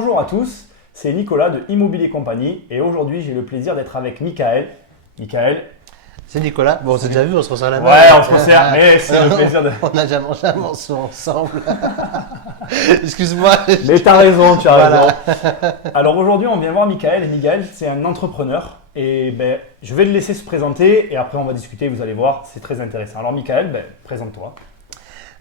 bonjour à tous, c'est Nicolas de Immobilier Compagnie et aujourd'hui j'ai le plaisir d'être avec Michael. Michael. C'est Nicolas. Bon, on s'est déjà vu, on se resserre la main. Ouais, on se resserre, mais c'est le plaisir de... On n'a jamais mangé un morceau ensemble. Excuse-moi. Mais t'as raison, tu as Voilà. raison. Alors aujourd'hui on vient voir Michael et Michael c'est un entrepreneur et je vais le laisser se présenter et après on va discuter, vous allez voir, c'est très intéressant. Alors Michael, présente-toi.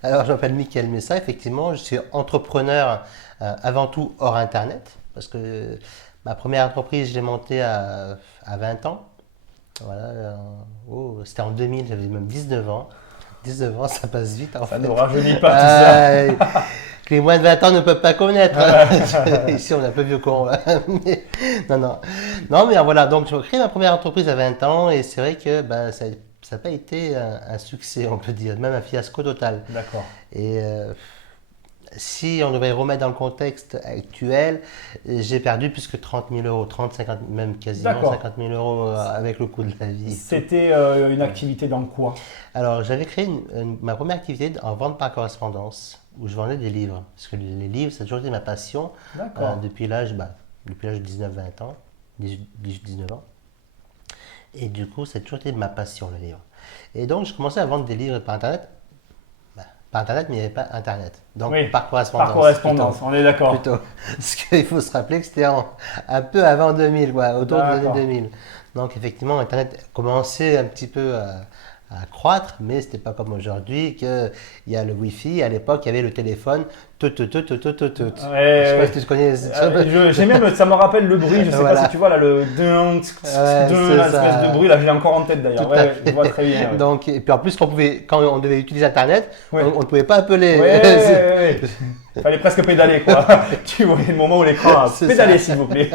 Alors, je m'appelle Mickaël Messa, effectivement, je suis entrepreneur avant tout hors Internet, parce que ma première entreprise, je l'ai montée à 20 ans. Voilà, c'était en 2000, j'avais même 19 ans. 19 ans, ça passe vite en fait. Ça ne rajeunit pas tout ça. Que les moins de 20 ans ne peuvent pas connaître. Ici, on est un peu vieux con. Mais, non, mais voilà, donc j'ai créé ma première entreprise à 20 ans et c'est vrai que ça n'a pas été un succès, on peut dire, même un fiasco total. D'accord. Et si on devait remettre dans le contexte actuel, j'ai perdu plus que 30 000 euros, 30, 50, même quasiment D'accord. 50 000 euros avec le coût de la vie. C'était une activité dans quoi? Alors, j'avais créé ma première activité en vente par correspondance, où je vendais des livres. Parce que les livres, ça a toujours été ma passion depuis l'âge de 19-20 ans, 18-19 ans. Et du coup, ça a toujours été ma passion, le livre. Et donc, je commençais à vendre des livres par Internet. Par Internet, mais il n'y avait pas Internet. Donc, oui, par correspondance. Par correspondance, on est d'accord. Plutôt. Parce qu'il faut se rappeler que c'était un peu avant 2000, autour des années 2000. Donc, effectivement, Internet commençait un petit peu à croître, mais ce n'était pas comme aujourd'hui qu'il y a le Wi-Fi. À l'époque, il y avait le téléphone. Ouais, je sais pas si tu connais. J'ai même, ça me rappelle le bruit, je sais pas si tu vois là, le l'espèce de bruit, là, je l'ai encore en tête d'ailleurs. Ouais, je vois très bien. Ouais. Donc, et puis en plus, quand on devait utiliser Internet, on ne pouvait pas appeler. Ouais. Fallait presque pédaler, quoi. Tu voyais le moment où l'écran a pédalé, s'il vous plaît.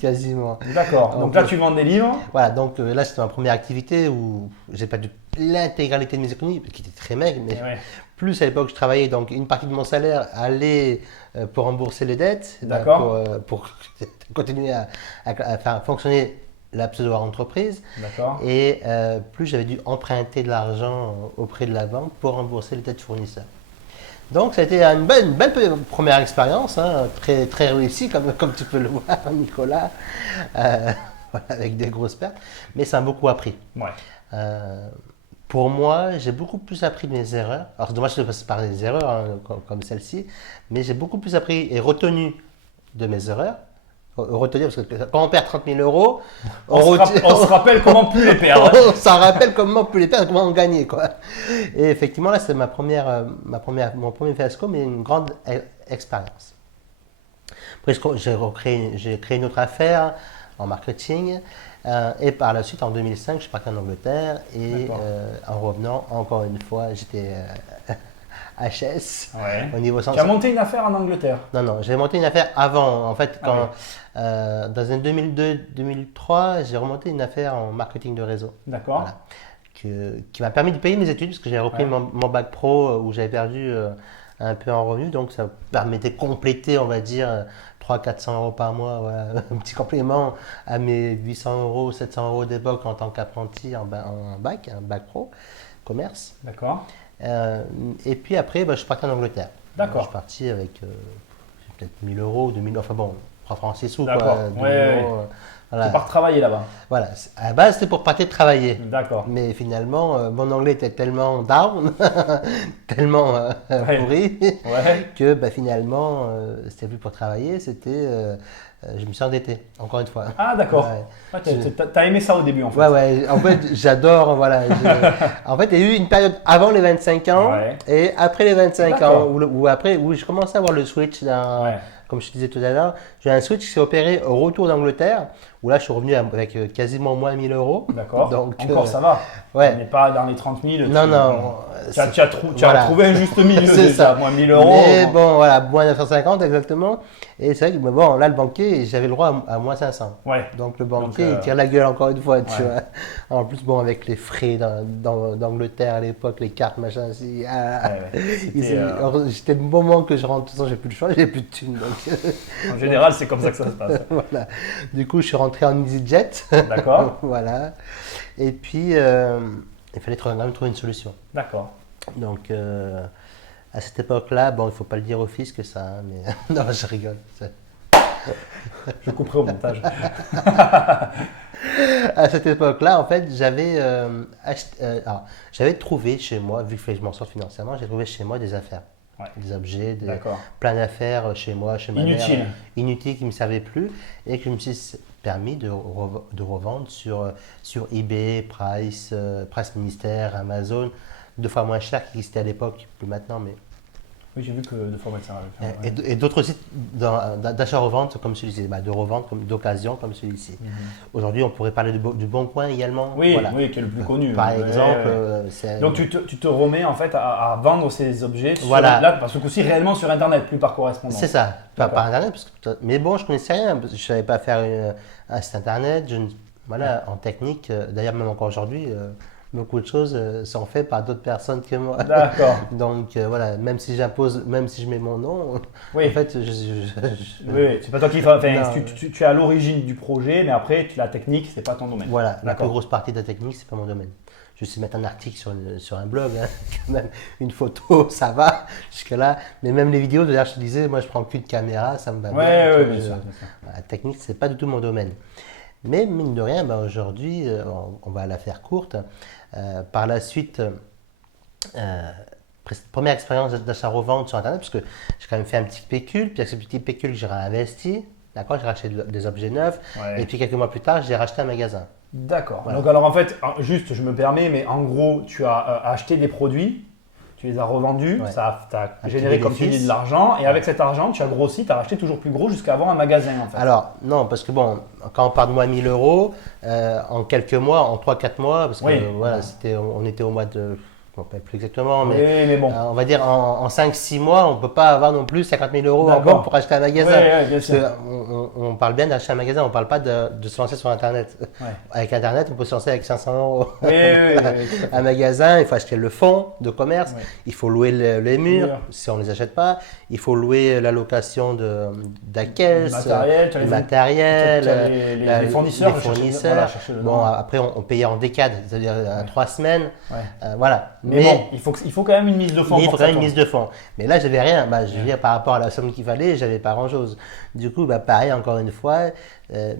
Quasiment. D'accord. Donc là, tu vends des livres. Voilà, donc là, c'était ma première activité où j'ai perdu l'intégralité de mes économies, qui étaient très maigres, mais plus à l'époque, je travaillais, donc une partie de mon salaire allait pour rembourser les dettes, pour continuer à faire fonctionner la pseudo-entreprise. Et plus j'avais dû emprunter de l'argent auprès de la banque pour rembourser les dettes fournisseurs. Donc, ça a été une belle première expérience, très, très réussie, comme tu peux le voir, Nicolas, avec des grosses pertes, mais ça m'a beaucoup appris. Ouais. Pour moi, j'ai beaucoup plus appris de mes erreurs. Alors, c'est dommage de passer par des erreurs comme celle-ci, mais j'ai beaucoup plus appris et retenu de mes erreurs. Retenir, parce que quand on perd 30 000 euros, on se rappelle comment plus les perdre. On s'en rappelle comment plus les perdre, comment en gagner, quoi. Et effectivement, là, c'est mon premier fiasco, mais une grande expérience. Après, j'ai créé une autre affaire en marketing. Et par la suite, en 2005, je suis parti en Angleterre. Et en revenant, encore une fois, j'étais HS au niveau Tu as monté une affaire en Angleterre? Non, j'ai monté une affaire avant. En fait, dans les 2002-2003, j'ai remonté une affaire en marketing de réseau. D'accord. Voilà, qui m'a permis de payer mes études, parce que j'ai repris mon bac pro où j'avais perdu un peu en revenus. Donc, ça me permettait de compléter, on va dire, 300-400 euros par mois. Voilà, un petit complément à mes 800 euros, 700 euros d'époque en tant qu'apprenti un bac pro, commerce. D'accord. Et puis après, je suis parti en Angleterre. D'accord. Je suis parti avec peut-être 1000 euros, 2000, enfin bon, 3 francs 6 sous. D'accord. Voilà. Tu pars travailler là-bas. Voilà. À la base, c'était pour partir travailler. D'accord. Mais finalement, mon anglais était tellement down, tellement pourri, que finalement, c'était plus pour travailler, c'était. Je me suis endetté, encore une fois. Ah, d'accord. T'as aimé ça au début, en fait. Ouais. En fait, j'adore. Voilà. En fait, il y a eu une période avant les 25 ans et après les 25 ans, où je commençais à avoir le switch comme je te disais tout à l'heure, j'ai un switch qui s'est opéré au retour d'Angleterre, où là, je suis revenu avec quasiment moins 1000 euros. D'accord. Donc, encore, ça va. Ouais. On n'est pas dans les 30 000. Non. Tu as trouvé un juste milieu. C'est ça. Moins 1000 euros. Mais bon, voilà, moins 950 exactement. Et c'est vrai que là, le banquier, j'avais le droit à moins 500. Ouais. Donc, le banquier, il tire la gueule encore une fois. Tu vois. En plus, avec les frais d'Angleterre à l'époque, les cartes, machin, c'était le moment que je rentre. De toute façon, j'ai plus de choix, j'ai plus de thunes. Donc, en général, c'est comme ça que ça se passe. Voilà. Du coup, je suis rentré en EasyJet. D'accord. Voilà. Et puis, il fallait quand même trouver une solution. D'accord. Donc, à cette époque-là, il ne faut pas le dire au fisc ça, mais non, je rigole. Je couperai au montage. À cette époque-là, en fait, j'avais trouvé chez moi, vu que je m'en sors financièrement, j'ai trouvé chez moi des affaires. Ouais. Des objets, plein d'affaires chez moi, chez ma mère. Inutiles qui ne me servaient plus et que je me suis permis de revendre sur eBay, Price Ministère, Amazon, 2 fois moins cher qu'il existait à l'époque, plus maintenant, mais... Oui, j'ai vu que 2 fois moins cher. Et d'autres sites d'achat-revente comme celui-ci, de revente, d'occasion comme celui-ci. Aujourd'hui, on pourrait parler du Bon Coin également. Oui, voilà. Oui, qui est le plus connu. Par exemple. Donc tu te remets en fait à vendre ces objets là, parce que aussi réellement sur Internet, plus par correspondance. C'est ça, par Internet. Mais bon, je ne connaissais rien, parce que je ne savais pas faire un site Internet. En technique, d'ailleurs même encore aujourd'hui, beaucoup de choses sont faites par d'autres personnes que moi. D'accord. Donc voilà, même si je mets mon nom, en fait, oui, c'est pas toi qui fais. Enfin, tu es à l'origine du projet, mais après, la technique, c'est pas ton domaine. Voilà, la plus grosse partie de la technique, c'est pas mon domaine. Je sais mettre un article sur un blog, quand même, une photo, ça va jusque-là. Mais même les vidéos, d'ailleurs, je te disais, moi, je prends qu'une caméra, ça me va bien. Oui, bien sûr. La technique, c'est pas du tout mon domaine. Mais mine de rien, aujourd'hui, on va la faire courte. Par la suite, première expérience d'achat-revente sur Internet, parce que j'ai quand même fait un petit pécule, puis avec ce petit pécule, j'ai réinvesti, d'accord, j'ai racheté des objets neufs, et puis quelques mois plus tard, j'ai racheté un magasin. D'accord. Voilà. Donc alors en fait, juste, je me permets, mais en gros, tu as acheté des produits, tu les as revendus, ça a généré, comme tu dis, de l'argent, et avec cet argent, tu as grossi, tu as racheté toujours plus gros jusqu'à avoir un magasin en fait. Alors non, parce que bon, quand on parle de moi 1000 €, en quelques mois, en 3-4 mois, parce que on était au mois de... Je ne me rappelle plus exactement, mais bon. On va dire en 5-6 mois, on ne peut pas avoir non plus 50 000 € encore pour acheter un magasin. Bien sûr. On parle bien d'acheter un magasin, on ne parle pas de se lancer sur Internet. Avec Internet, on peut se lancer avec 500 €. Un magasin, il faut acheter le fonds de commerce, il faut louer les murs, si on ne les achète pas, il faut louer la location de la caisse, le matériel, les fournisseurs. Bon, après, on payait en décade, c'est-à-dire 3 semaines. Voilà. Mais bon, il faut quand même une mise de fonds. Il faut quand même une mise de fonds. Mais là, j'avais rien. Je veux dire, par rapport à la somme qu'il fallait, j'avais pas grand-chose. Du coup, pareil, encore une fois.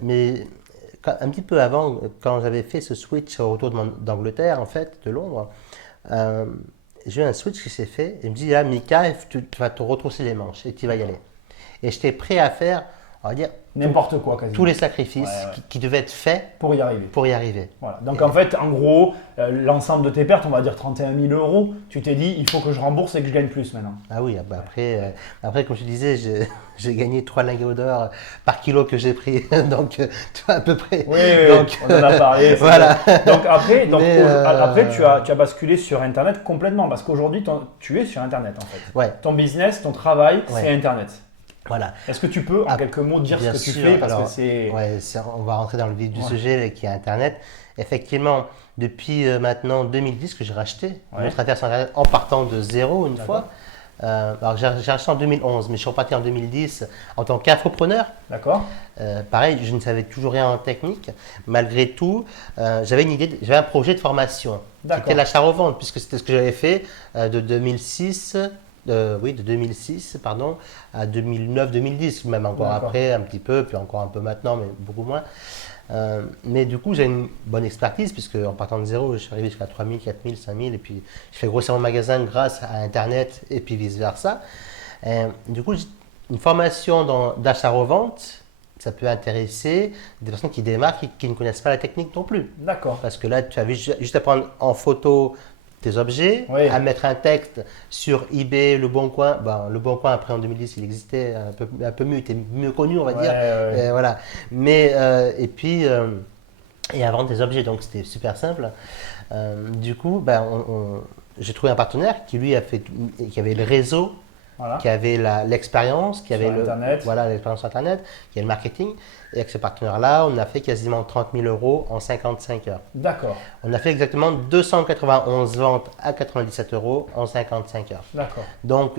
Mais un petit peu avant, quand j'avais fait ce switch au retour d'Angleterre, en fait, de Londres, j'ai eu un switch qui s'est fait. Et il me dit, là, Mika, tu vas te retrousser les manches et tu vas y aller. Et j'étais prêt à faire, on va dire, n'importe quoi quasiment. Tous les sacrifices qui devaient être faits pour y arriver. Voilà. Donc en fait, en gros, l'ensemble de tes pertes, on va dire 31 000 €, tu t'es dit, il faut que je rembourse et que je gagne plus maintenant. Ah oui, après comme je disais, j'ai gagné 3 lingots d'or par kilo que j'ai pris, donc tu vois à peu près. Oui, donc, on en a parlé. Voilà. Donc après tu as basculé sur Internet complètement, parce qu'aujourd'hui, tu es sur Internet en fait. Ouais. Ton business, ton travail, c'est Internet. Voilà. Est-ce que tu peux en quelques mots dire ce que tu fais parce que c'est... on va rentrer dans le vif du sujet qui est Internet. Effectivement, depuis maintenant 2010 que j'ai racheté notre affaire sur Internet en partant de zéro une fois. Alors j'ai racheté en 2011, mais je suis reparti en 2010 en tant qu'infopreneur. D'accord. Pareil, je ne savais toujours rien en technique. Malgré tout, j'avais une idée, j'avais un projet de formation qui était l'achat-revente, puisque c'était ce que j'avais fait de 2006 à 2009-2010, même encore après un petit peu, puis encore un peu maintenant, mais beaucoup moins. Mais du coup, j'ai une bonne expertise, puisque en partant de zéro, je suis arrivé jusqu'à 3000, 4000, 5000, et puis je fais grossir mon magasin grâce à Internet, et puis vice-versa. Du coup, une formation d'achat-revente, ça peut intéresser des personnes qui démarrent, qui ne connaissent pas la technique non plus. D'accord. Parce que là, tu as juste à prendre en photo tes objets, à mettre un texte sur eBay, Le Bon Coin. Le Bon Coin, après en 2010, il existait un peu mieux, il était mieux connu, on va dire. Voilà. Mais, et à vendre des objets, donc c'était super simple. Du coup, j'ai trouvé un partenaire qui, lui, qui avait le réseau, qui avait l'expérience, qui avait l'expérience sur Internet, qui avait le marketing. Et avec ce partenaire-là, on a fait quasiment 30 000 € en 55 heures. D'accord. On a fait exactement 291 ventes à 97 € en 55 heures. D'accord. Donc,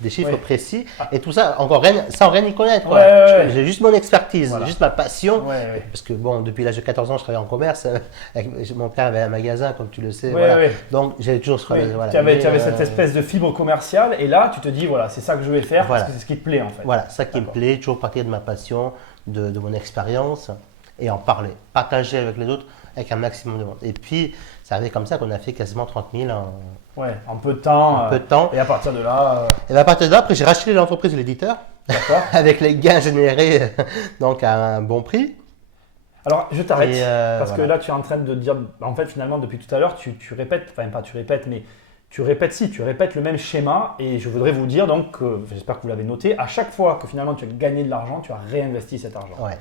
des chiffres précis. Et tout ça, encore sans rien y connaître. J'ai juste mon expertise, juste ma passion. Parce que, depuis l'âge de 14 ans, je travaillais en commerce. Mon père avait un magasin, comme tu le sais. Donc, j'avais toujours... Tu avais cette espèce de fibre commerciale. Et là, tu te dis, voilà, c'est ça que je vais faire parce que c'est ce qui te plaît en fait. Voilà, ça qui me plaît, toujours partir de ma passion, de mon expérience et en parler, partager avec les autres avec un maximum de monde. Et puis, c'est arrivé comme ça qu'on a fait quasiment 30 000 en peu de temps. Et à partir de là… Et à partir de là, après, j'ai racheté l'entreprise de l'éditeur avec les gains générés donc à un bon prix. Alors, je t'arrête parce que là, tu es en train de dire, en fait, finalement, depuis tout à l'heure, tu répètes, enfin pas tu répètes, mais tu répètes le même schéma et je voudrais vous dire donc, j'espère que vous l'avez noté, à chaque fois que finalement tu as gagné de l'argent, tu as réinvesti cet argent. Ouais.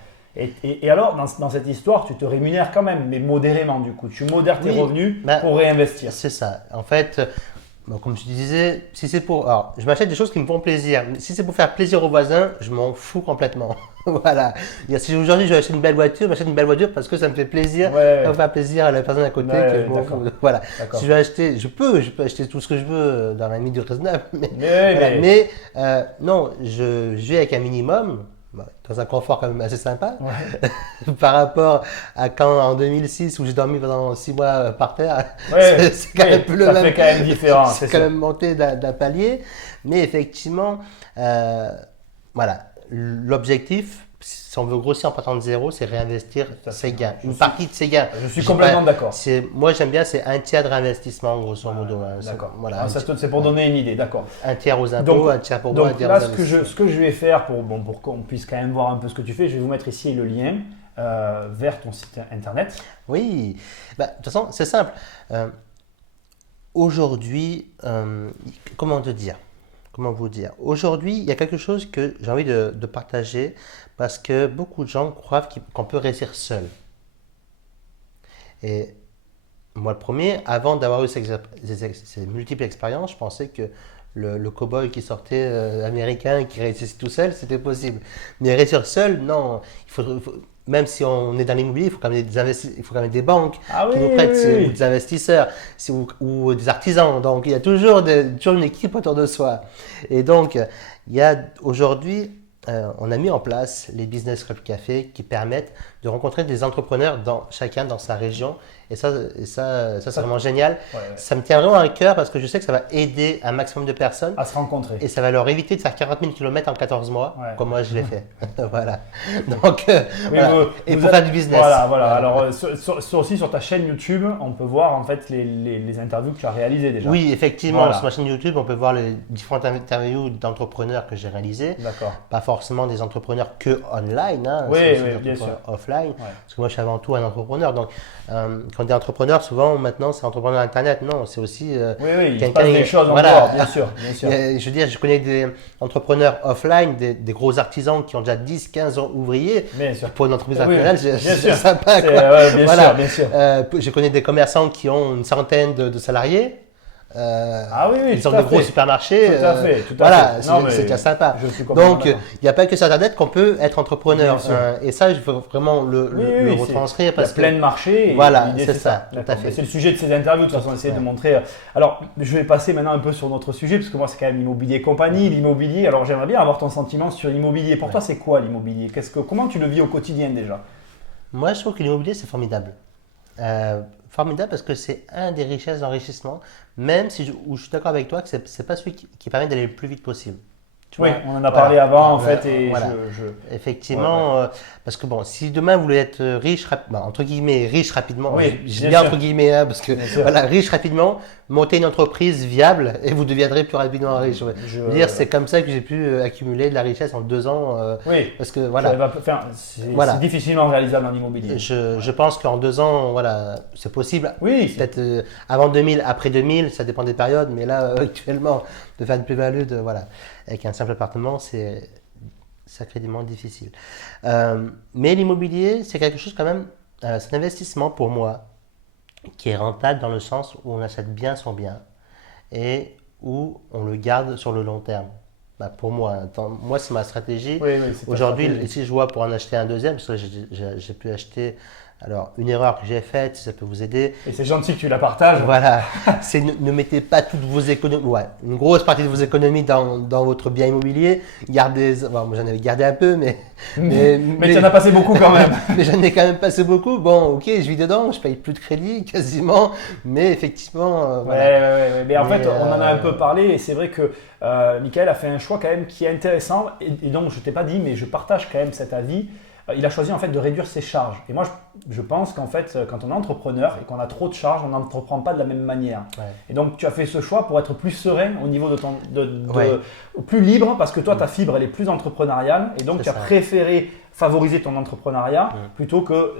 Et alors, dans cette histoire, tu te rémunères quand même, mais modérément du coup. Tu modères tes revenus pour réinvestir. C'est ça. En fait, comme je te disais, si c'est pour… Alors, je m'achète des choses qui me font plaisir. Si c'est pour faire plaisir aux voisins, je m'en fous complètement. Voilà. Si aujourd'hui je vais acheter une belle voiture, j'achète une belle voiture parce que ça me fait plaisir. Ça me fait plaisir à la personne à côté que je m'en fous. Voilà. Si je vais acheter, je peux acheter tout ce que je veux dans la limite du raisonnable. Mais non, je vis avec un minimum. Dans un confort quand même assez sympa par rapport à quand en 2006 où j'ai dormi pendant 6 mois par terre, c'est quand même plus le même. Ça fait quand même différent. C'est quand même monté d'un palier, mais effectivement, voilà, l'objectif, si on veut grossir en partant de zéro, c'est réinvestir ses gains, une partie de ses gains. Je suis complètement d'accord. Moi, j'aime bien, c'est un tiers de réinvestissement, grosso modo. D'accord. Voilà, c'est pour donner une idée, d'accord. Un tiers aux impôts, un tiers pour moi, un tiers aux investissements. Donc là, ce que je vais faire pour qu'on puisse quand même voir un peu ce que tu fais, je vais vous mettre ici le lien vers ton site internet. Oui, de toute façon, c'est simple. Aujourd'hui, comment vous dire? Aujourd'hui, il y a quelque chose que j'ai envie de partager parce que beaucoup de gens croient qu'on peut réussir seul. Et moi, le premier, avant d'avoir eu ces multiples expériences, je pensais que le cow-boy qui sortait américain, qui réussissait tout seul, c'était possible. Mais réussir seul, non. Même si on est dans l'immobilier, il faut quand même des banques qui nous prêtent, ou des investisseurs, ou des artisans. Donc, il y a toujours une équipe autour de soi. Et donc, il y a aujourd'hui, on a mis en place les Business Club Café qui permettent de rencontrer des entrepreneurs chacun dans sa région. Et ça c'est vraiment génial. Ça me tient vraiment à cœur parce que je sais que ça va aider un maximum de personnes à se rencontrer. Et ça va leur éviter de faire 40 000 km en 14 mois, comme moi je l'ai fait. Voilà. Donc, et pour faire du business. Voilà. Alors, aussi sur ta chaîne YouTube, on peut voir en fait les interviews que tu as réalisées déjà. Oui, effectivement. Sur ma chaîne YouTube, on peut voir les différentes interviews d'entrepreneurs que j'ai réalisées. D'accord. Pas forcément des entrepreneurs que online, bien sûr. Offline. Parce que moi, je suis avant tout un entrepreneur. Donc, quand on dit entrepreneur, souvent maintenant, c'est entrepreneur Internet. Non, c'est aussi il se passe des choses encore, bien sûr. Je veux dire, je connais des entrepreneurs offline, des gros artisans qui ont déjà 10, 15 ans ouvriers. Bien sûr. Pour une entreprise artisanale, c'est sympa. Bien sûr. Je connais des commerçants qui ont une centaine de salariés. Ils ont de gros supermarchés. Tout à fait. C'est déjà sympa. Donc, il n'y a pas que sur Internet qu'on peut être entrepreneur. Et ça, il faut vraiment le retranscrire. Parce que plein de marchés. C'est ça. Tout à fait. C'est le sujet de ces interviews, de toute façon, essayer de montrer. Alors, je vais passer maintenant un peu sur notre sujet, parce que moi, c'est quand même l'immobilier et compagnie. L'immobilier, alors j'aimerais bien avoir ton sentiment sur l'immobilier. Pour toi, c'est quoi l'immobilier? Comment tu le vis au quotidien déjà? Moi, je trouve que l'immobilier, c'est formidable. Formidable parce que c'est un des richesses d'enrichissement, même si je suis d'accord avec toi que ce n'est pas celui qui permet d'aller le plus vite possible. On en a parlé avant en fait. Et Effectivement, parce que bon, si demain vous voulez être riche, entre guillemets, riche rapidement, je dis entre guillemets, parce que riche rapidement, monter une entreprise viable et vous deviendrez plus rapidement riche. Je veux dire, c'est comme ça que j'ai pu accumuler de la richesse en 2 ans. Parce que c'est difficilement réalisable en immobilier. Je pense qu'en 2 ans, c'est possible. Peut-être avant 2000, après 2000, ça dépend des périodes, mais là, actuellement, de faire une plus-value avec un simple appartement, c'est sacrément difficile. Mais l'immobilier, c'est quelque chose quand même, c'est un investissement pour moi qui est rentable dans le sens où on achète bien son bien et où on le garde sur le long terme. Pour moi, c'est ma stratégie. Aujourd'hui, ici, je vois pour en acheter un deuxième, parce que j'ai pu acheter Alors, une erreur que j'ai faite, si ça peut vous aider. Et c'est gentil que tu la partages. Voilà, c'est ne mettez pas toutes vos économies, une grosse partie de vos économies dans votre bien immobilier. Gardez, moi j'en avais gardé un peu, mais tu en as passé beaucoup quand même. Mais j'en ai quand même passé beaucoup. Bon, ok, je vis dedans, je paye plus de crédit quasiment, mais effectivement. Ouais. Mais en fait, on en a un peu parlé et c'est vrai que Michael a fait un choix quand même qui est intéressant et donc je t'ai pas dit, mais je partage quand même cet avis. Il a choisi en fait de réduire ses charges. Et moi, je pense qu'en fait, quand on est entrepreneur et qu'on a trop de charges, on n'entreprend pas de la même manière. Ouais. Et donc, tu as fait ce choix pour être plus serein au niveau plus libre, parce que toi, ta fibre, elle est plus entrepreneuriale. Et donc, tu as préféré favoriser ton entrepreneuriat plutôt que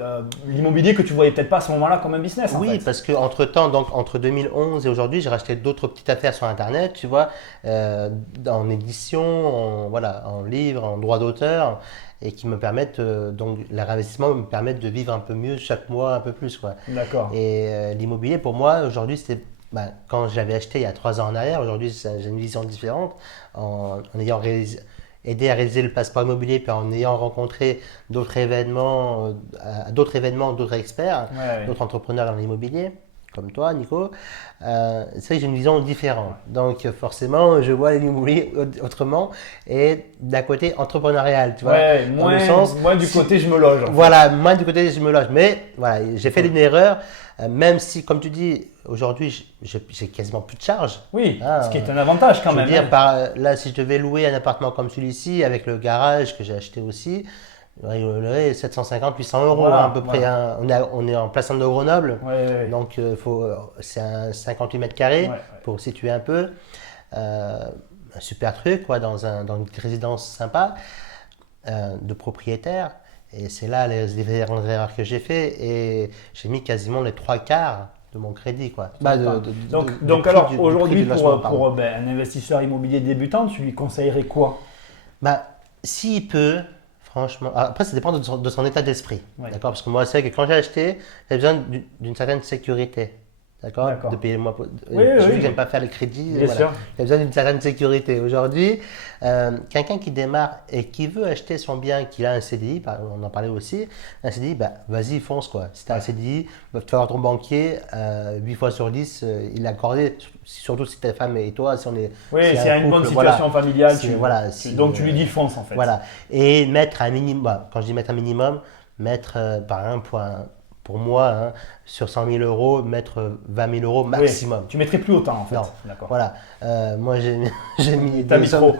l'immobilier que tu voyais peut-être pas à ce moment-là comme un business. Oui, en fait. Parce que entre 2011 et aujourd'hui, j'ai racheté d'autres petites affaires sur Internet, tu vois, en édition, en livre, en droit d'auteur. Et qui me permettent, donc les réinvestissements me permettent de vivre un peu mieux chaque mois, un peu plus. Quoi. D'accord. Et l'immobilier, pour moi, aujourd'hui, c'était quand j'avais acheté il y a 3 ans en arrière, aujourd'hui, j'ai une vision différente. En ayant aidé à réaliser le passeport immobilier, puis en ayant rencontré d'autres événements, d'autres experts, d'autres entrepreneurs dans l'immobilier, comme toi, Nico, c'est vrai que j'ai une vision différente. Donc forcément, je vois l'immobilier autrement et d'un côté entrepreneurial, tu vois. Moi du côté je me loge. Voilà, moi du côté je me loge. Mais voilà, j'ai fait une erreur, même si, comme tu dis, aujourd'hui j'ai quasiment plus de charges. Oui, ce qui est un avantage quand même. Je veux dire, là, si je devais louer un appartement comme celui-ci, avec le garage que j'ai acheté aussi, 750-800 euros à peu près. On est en plein centre de Grenoble, donc c'est un 58 mètres carrés pour situer un peu. Un super truc, dans une résidence sympa de propriétaire. Et c'est là les erreurs que j'ai fait et j'ai mis quasiment les 3/4 de mon crédit. Donc alors aujourd'hui, pour un investisseur immobilier débutant, tu lui conseillerais quoi? S'il peut. Franchement, après ça dépend de son état d'esprit, d'accord? Parce que moi, c'est que quand j'ai acheté, j'avais besoin d'une certaine sécurité, d'accord? De payer le mois. Je n'aime pas faire le crédit. J'ai besoin d'une certaine sécurité. Aujourd'hui, quelqu'un qui démarre et qui veut acheter son bien, qui a un CDI, on en parlait aussi, un CDI, vas-y, fonce quoi. Si tu as un CDI, tu vas avoir ton banquier, 8 fois sur 10, il l'a accordé, surtout si ta femme et toi, si on est. C'est une bonne situation familiale. Donc tu lui dis fonce en fait. Voilà. Et mettre un minimum, quand je dis mettre un minimum, mettre par exemple pour moi, sur 100 000 euros, mettre 20 000 euros maximum. Tu mettrais plus autant en fait. Non. D'accord. Voilà. Moi j'ai mis. T'as mis trop.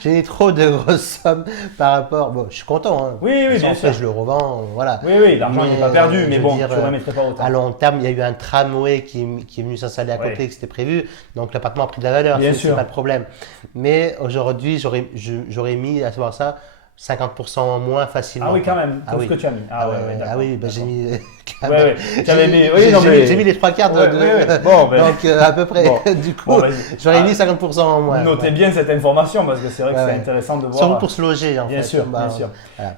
J'ai mis trop de grosses sommes par rapport. Bon, je suis content. Oui, bien sûr. Je le revends. Voilà. Oui, l'argent n'est pas perdu, mais bon, tu ne mettrais pas autant. À long terme, il y a eu un tramway qui est venu s'installer à côté, que c'était prévu. Donc l'appartement a pris de la valeur. C'est pas le problème. Mais aujourd'hui, j'aurais mis à savoir ça. 50% en moins facilement. Ah oui, quand même, tout ce que tu as mis. J'ai mis. J'ai mis les 3/4 donc à peu près. Du coup, j'aurais mis 50% en moins. Notez bien cette information parce que c'est vrai que c'est intéressant de voir. Surtout pour se loger, en fait. Bien sûr. Voilà.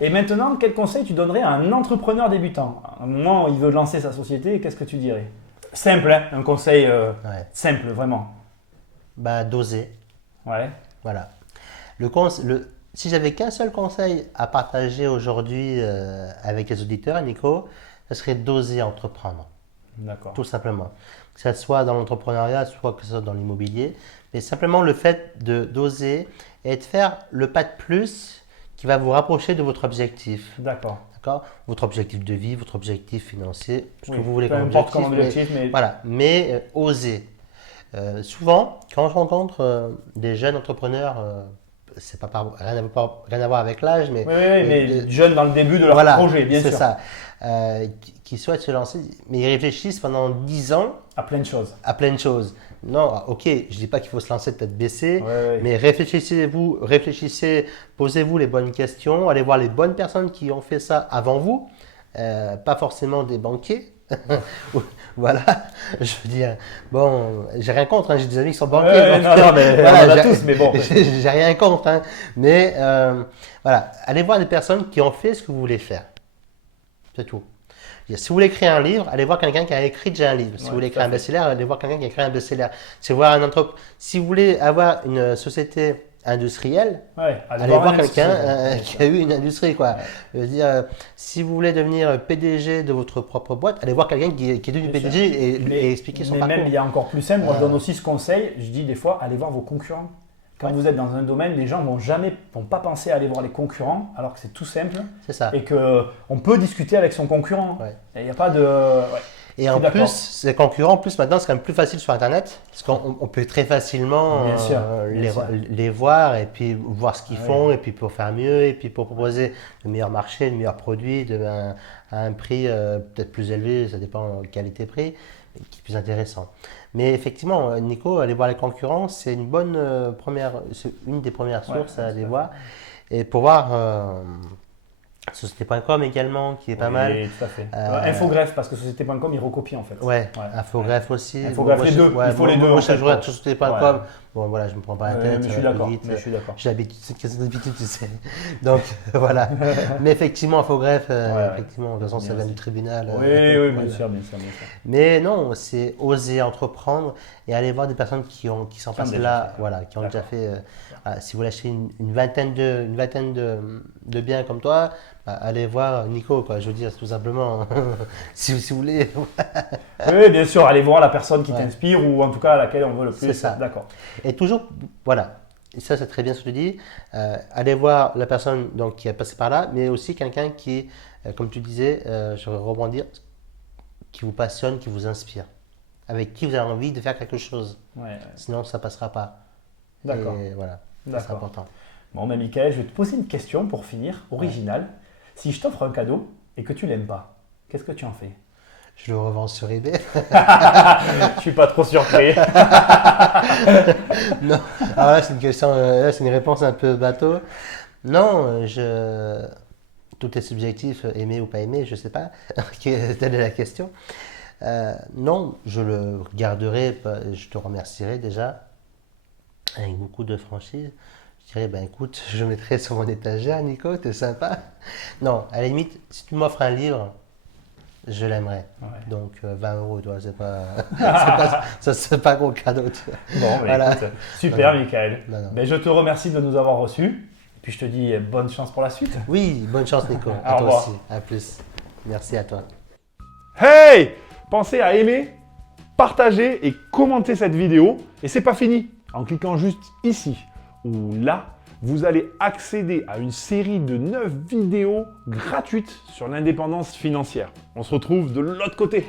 Et maintenant, quel conseil tu donnerais à un entrepreneur débutant? À un moment où il veut lancer sa société, qu'est-ce que tu dirais? Simple, un conseil simple, vraiment. D'oser. Ouais. Voilà. Si j'avais qu'un seul conseil à partager aujourd'hui avec les auditeurs, Nico, ce serait d'oser entreprendre. D'accord. Tout simplement. Que ce soit dans l'entrepreneuriat, soit que ce soit dans l'immobilier. Mais simplement le fait d'oser et de faire le pas de plus qui va vous rapprocher de votre objectif. D'accord. Votre objectif de vie, votre objectif financier, ce que vous voulez comme objectif. Voilà. Mais oser. Souvent, quand je rencontre des jeunes entrepreneurs, c'est pas rien à voir avec l'âge, mais mais jeunes dans le début de leur projet, bien sûr. C'est ça. Qui souhaitent se lancer, mais ils réfléchissent pendant 10 ans à plein de choses. Non, ok, je dis pas qu'il faut se lancer tête baissée, mais réfléchissez, posez-vous les bonnes questions, allez voir les bonnes personnes qui ont fait ça avant vous, pas forcément des banquiers. Voilà, je veux dire, bon, j'ai rien contre, j'ai des amis qui sont banquiers. On en a tous, mais bon. J'ai rien contre, mais voilà, allez voir des personnes qui ont fait ce que vous voulez faire. C'est tout. Si vous voulez écrire un livre, allez voir quelqu'un qui a écrit déjà un livre. Si vous voulez écrire un best-seller, allez voir quelqu'un qui a écrit un best-seller. Si vous voulez avoir une société industriel, ouais, allez voir quelqu'un qui a eu une industrie, quoi. Je veux dire, si vous voulez devenir PDG de votre propre boîte, allez voir quelqu'un qui est devenu PDG et expliquer son parcours. Mais même, il y a encore plus simple. Moi, je donne aussi ce conseil. Je dis des fois, allez voir vos concurrents. Quand vous êtes dans un domaine, les gens vont pas penser à aller voir les concurrents, alors que c'est tout simple. C'est ça. Et qu'on peut discuter avec son concurrent. Ouais. Il n'y a pas de... Ouais. Et en plus, ces concurrents, maintenant, c'est quand même plus facile sur Internet, parce qu'on peut très facilement les voir et puis voir ce qu'ils font, et puis pour faire mieux, et puis pour proposer le meilleur marché, le meilleur produit à un prix peut-être plus élevé, ça dépend de qualité-prix, mais qui est plus intéressant. Mais effectivement, Nico, aller voir les concurrents, c'est une des premières sources à aller voir. Et pour voir... Société.com également, qui est pas mal. Oui, tout à fait. Infogreffe, parce que Société.com, il recopie en fait. Ouais. Infogreffe aussi. Infogreffe, les deux. Il faut les deux. Moi, je regarde sur Société.com. Bon, voilà, je me prends pas la tête. Je suis d'accord. J'ai l'habitude, tu sais. Donc, voilà. Mais effectivement, Infogreffe, effectivement, de toute façon, ça vient du tribunal. Oui, bien sûr. Mais non, c'est oser entreprendre et aller voir des personnes qui sont passées là, qui ont déjà fait. Si vous voulez acheter une vingtaine de biens comme toi, allez voir Nico, quoi. Je veux dire, tout simplement, si vous voulez. Oui, bien sûr, allez voir la personne qui t'inspire ou en tout cas à laquelle on veut le plus. C'est ça. D'accord. Et toujours, voilà, et ça c'est très bien ce que tu dis, allez voir la personne donc, qui est passée par là, mais aussi quelqu'un qui, comme tu disais, je vais rebondir, qui vous passionne, qui vous inspire, avec qui vous avez envie de faire quelque chose. Sinon, ça ne passera pas. D'accord. Et voilà, c'est important. Bon, mais Michael, je vais te poser une question pour finir, originale. Si je t'offre un cadeau et que tu l'aimes pas, qu'est-ce que tu en fais? Je le revends sur eBay. Je suis pas trop surpris. Non, alors là c'est une question, c'est une réponse un peu bateau. Non, tout est subjectif, aimer ou pas aimer, je sais pas. Telle est la question. Non, je le garderai, je te remercierai déjà avec beaucoup de franchise. Je dirais, ben écoute, je mettrai sur mon étagère, Nico, t'es sympa. Non, à la limite, si tu m'offres un livre, je l'aimerais. Donc 20 €, toi, c'est pas gros cadeau. Bon, voilà. Écoute, super, Michael. Ben, je te remercie de nous avoir reçus. Et puis je te dis bonne chance pour la suite. Oui, bonne chance, Nico. À toi aussi. À plus. Merci à toi. Hey! Pensez à aimer, partager et commenter cette vidéo. Et c'est pas fini. En cliquant juste ici ou là, vous allez accéder à une série de 9 vidéos gratuites sur l'indépendance financière. On se retrouve de l'autre côté.